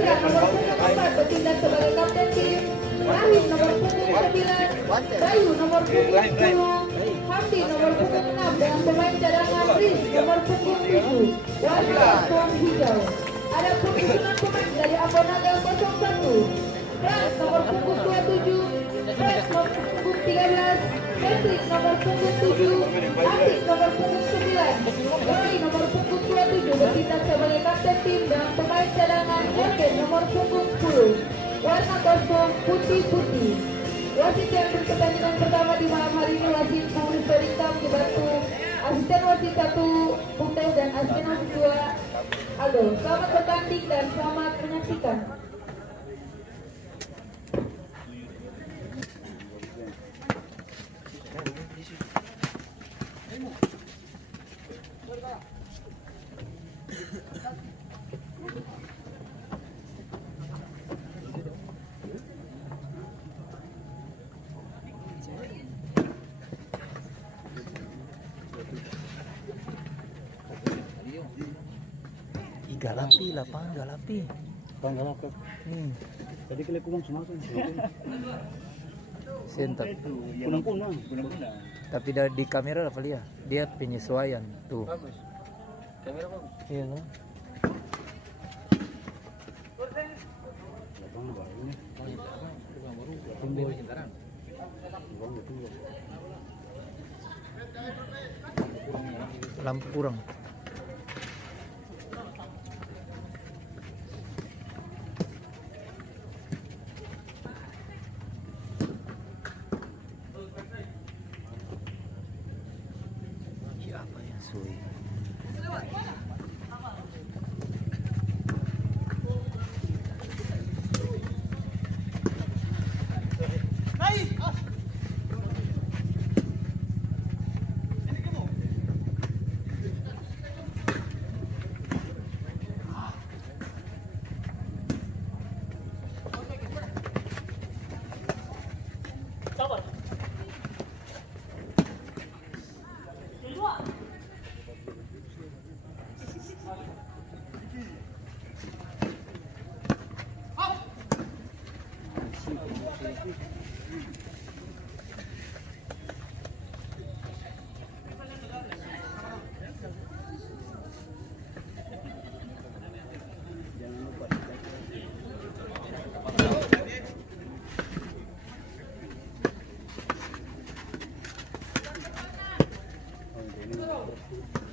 Hendra nomor punggung 4 bertindak sebagai kapten tim. Rahim nomor punggung 9, Bayu nomor punggung 10, Hamdi nomor punggung 6 dengan pemain cadangan Riz nomor punggung 7, warga tuan hijau. Ada penyusunan pemain dari Ambonaga 01, Frans nomor punggung 27, Fred nomor punggung 13, Hendrik nomor punggung 7, Andi nomor punggung 9, Roy nomor punggung 27 bertindak sebagai kapten tim dengan pemain cadangan Erken nomor punggung 10. Warna kostum putih-putih. Wasit yang berpertandingan pertama di malam hari ini wasit Bung Risto Dikam dibantu asisten wasit 1 Putih dan asisten wasit 2 Aldo. Selamat bertanding dan selamat menyaksikan. Galapi, lapangan Galapi. Lapangan Galapi. Tadi kali kurang semasa. Sentap. Kunang-kunang. Tapi di kamera apa lihat? Dia penyesuaian tuh. Bagus. Kamera bagus. Iya kan? Lapangan baru nih. Tunggu Cintaran. Lampu kurang. Siapa yang suwi?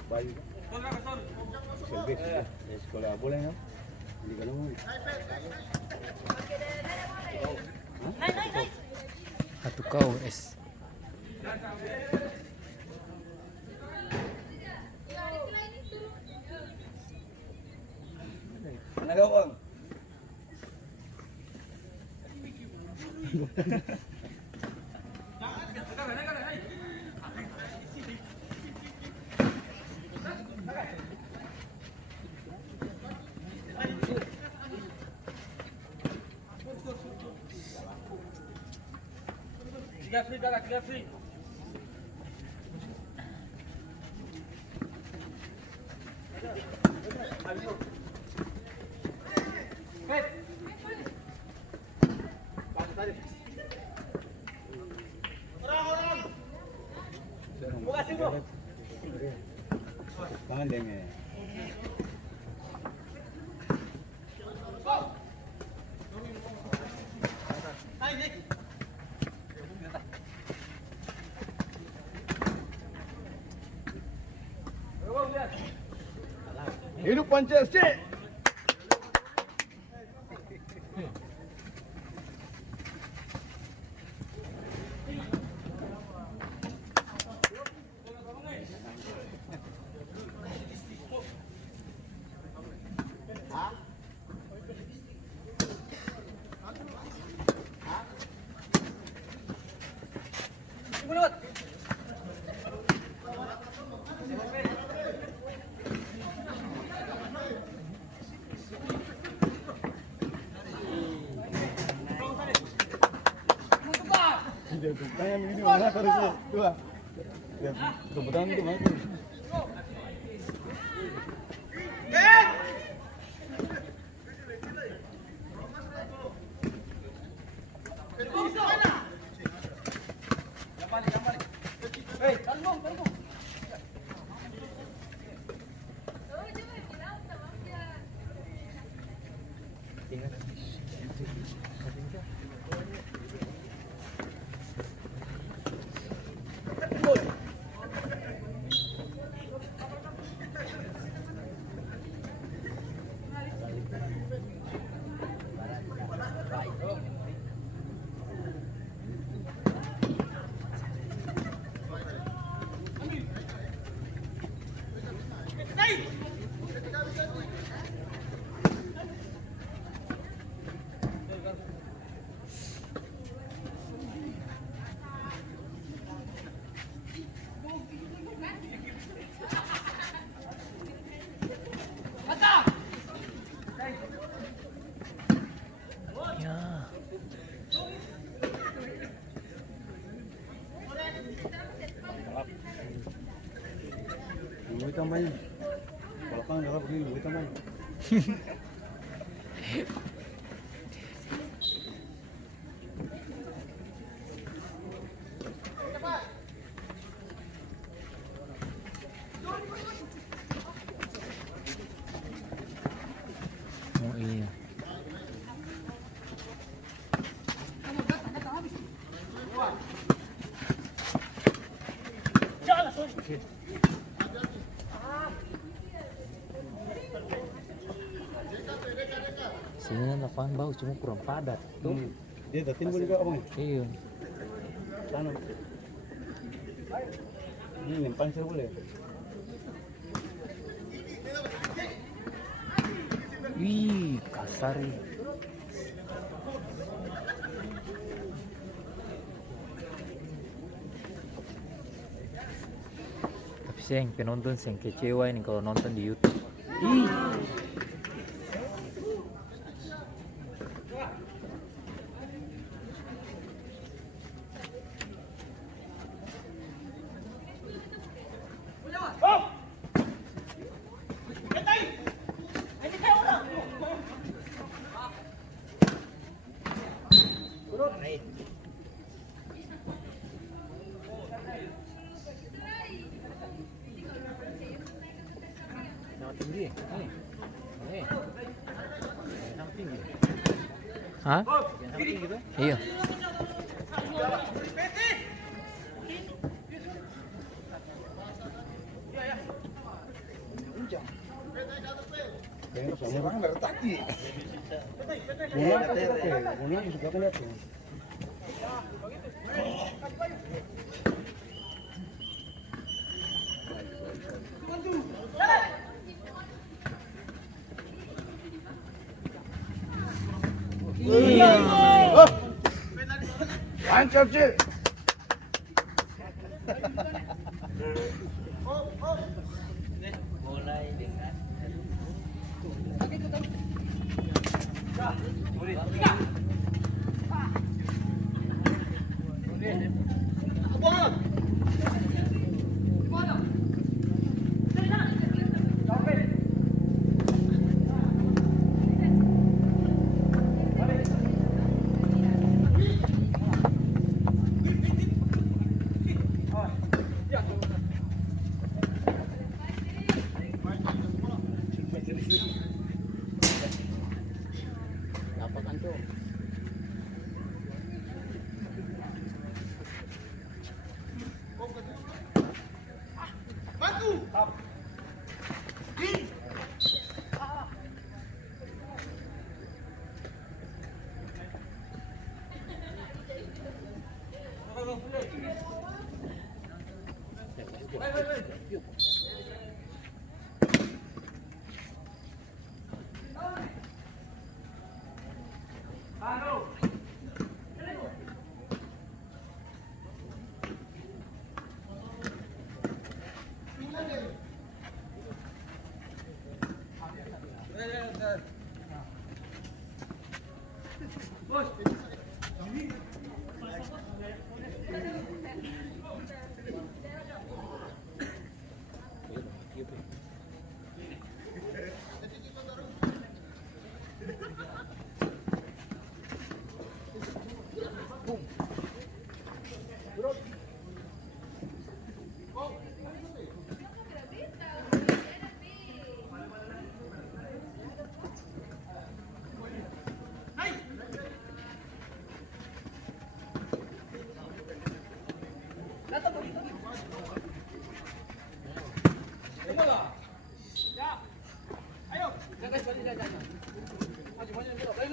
Bayu. Selbek sudah. Sekolah boleh kan? Di kalau Satu kau es. Mana kau bang? Tiga free. Tangan denge. Hidup Pancasila. Tangan begini mana harusnya dua. Ya, kebetulan itu mati. Ya. Luwi tambahnya. Kalau kan udah begini luwi tambahnya. Oh iya. Sini kan lapangan bagus cuma kurang padat. Tuh. Dia dah timbul juga abang. Iya. Sana. Ini lempang saya boleh. Wih, kasar nih. Tapi sih yang penonton sih yang kecewa ini kalau nonton di YouTube. Ih. Hah? Iya. Saya kan dari tadi. Bola juga kan lihat. Mantap sih.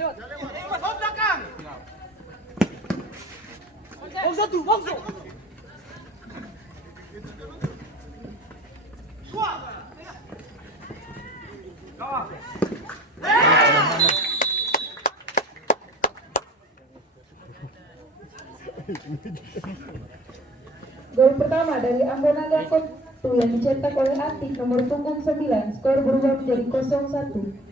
Gol pertama dari Ambonaga Kotu yang dicetak oleh Atik nomor punggung 9. Skor berubah menjadi 0-1.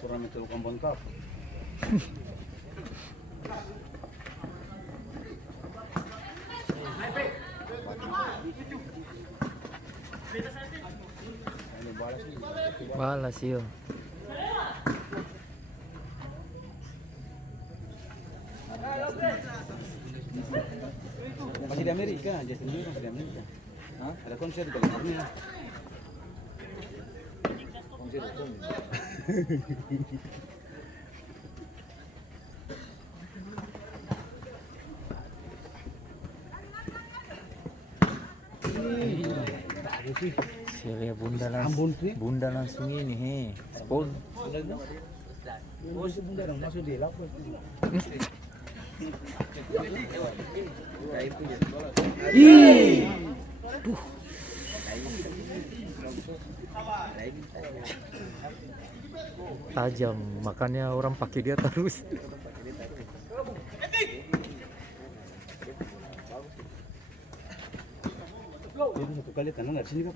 Kurang itu kompon kap. Balas yun. Masih di Amerika, Justin Bieber masih di Amerika. Hah? Ada konser di California. Konser hukum. Sila bunda langsung ini he. Spon. Oh, si bunda dong masuk di lapor. Ih. Tajam, makanya orang pakai dia terus. Itu satu kali tanah nggak sini kap.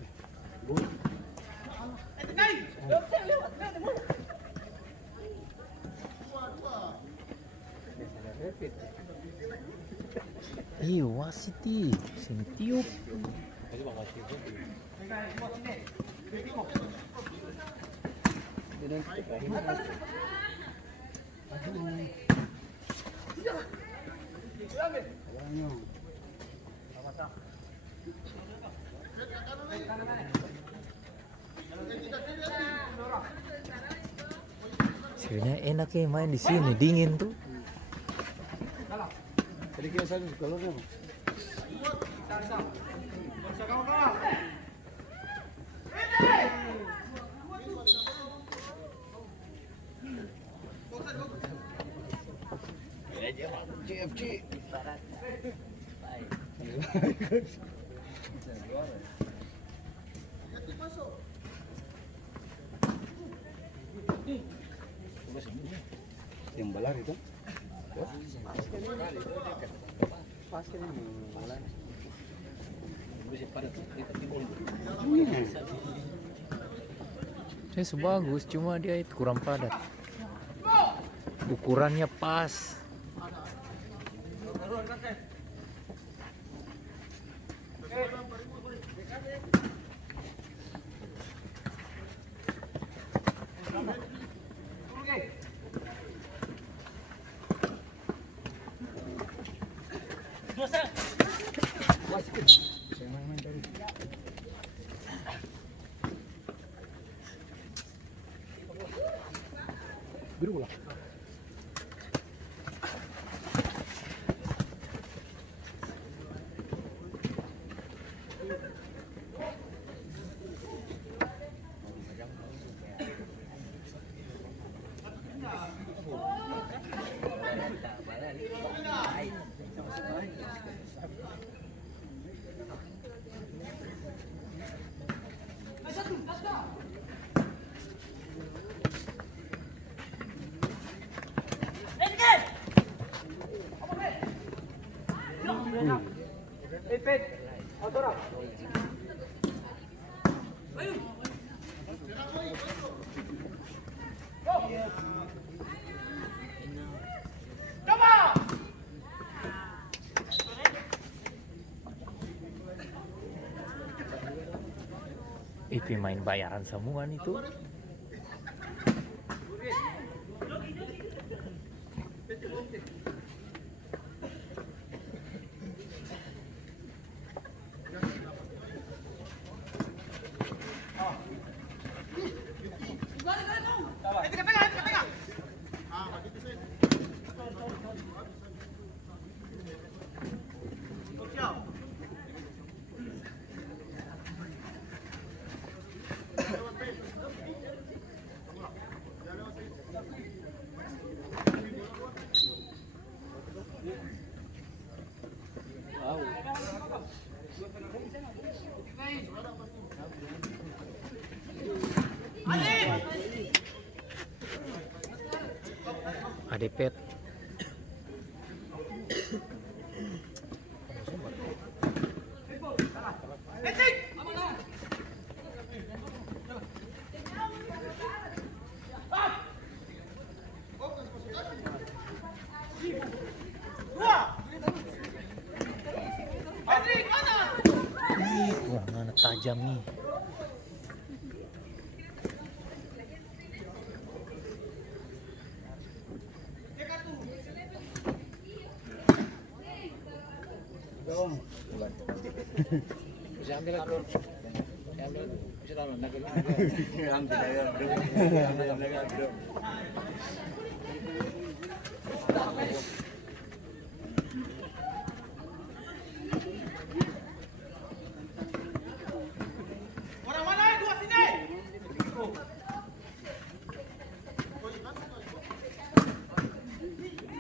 Ih, wasiti, sentiup. Sebenarnya enak ya main di sini, dingin tuh. Tadi kita satu kalornya. CFC. Yang balar itu. Saya sebagus, cuma dia itu kurang padat. Ukurannya pas. Biru lah. Itu main bayaran semua itu. Kadepet. Wah, mana tajam nih. Bisa ambil alur. Bisa ambil. Bisa alur.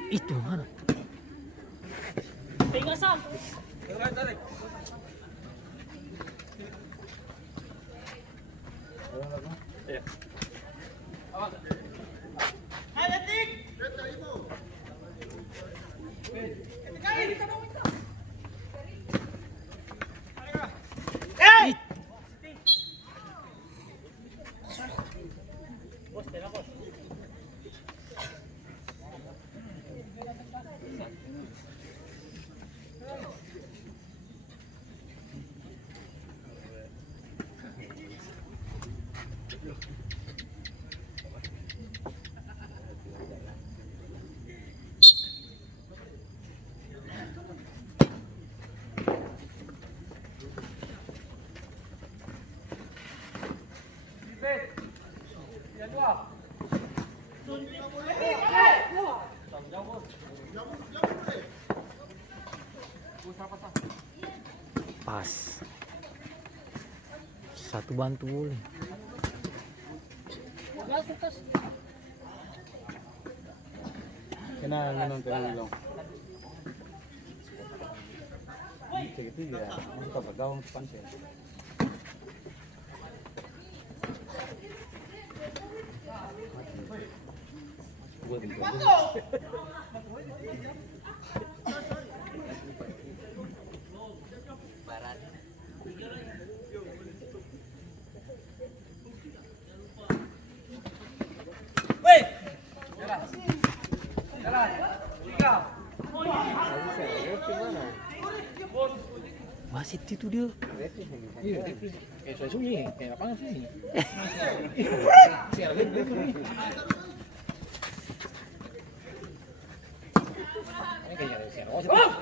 Itu mana? Tarik. Iya. Pas. Satu bantu boleh. Kena minum terlalu. Itu ya, masuk ke gawang depan sih. Wasit itu dia. Iya, kayak saya sunyi, kayak apa sih? Siapa ini? Ini kayak siapa? Oh!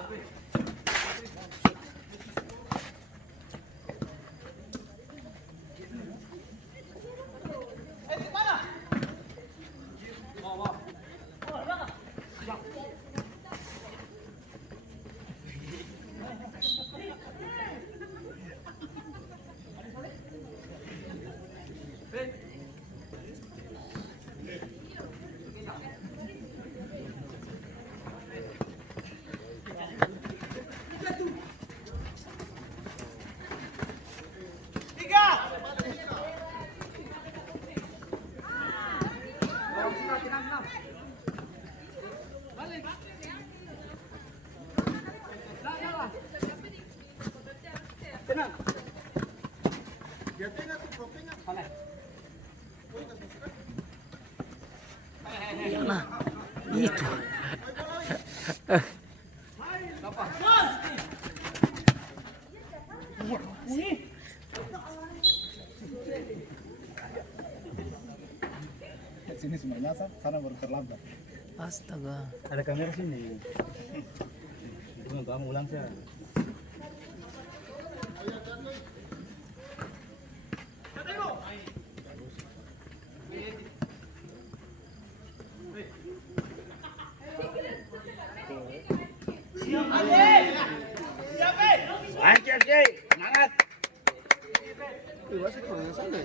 Nah, itu. Sini semua nyasar, sana baru terlambat. Astaga. Ada kamera sini. Tunggu, kamu ulang saya. Lancar sih, semangat. Wasit mana sana?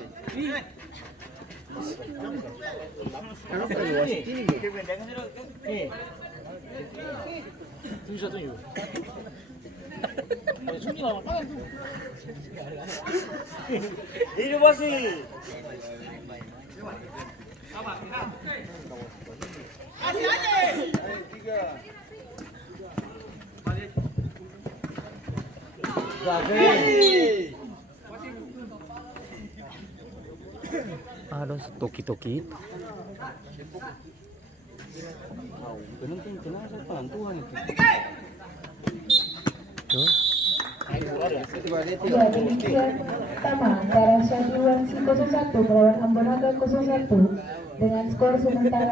Kenapa di wasit ini? Tunjuk. Sunyi lah, apa tuh? Ini wasit. Doon sa toki-toki. Penonton kenapa penentuan itu? Tuh. Ya, demikian pertama antara Syahriwansi 01 melawan Ambonaga 01 dengan skor sementara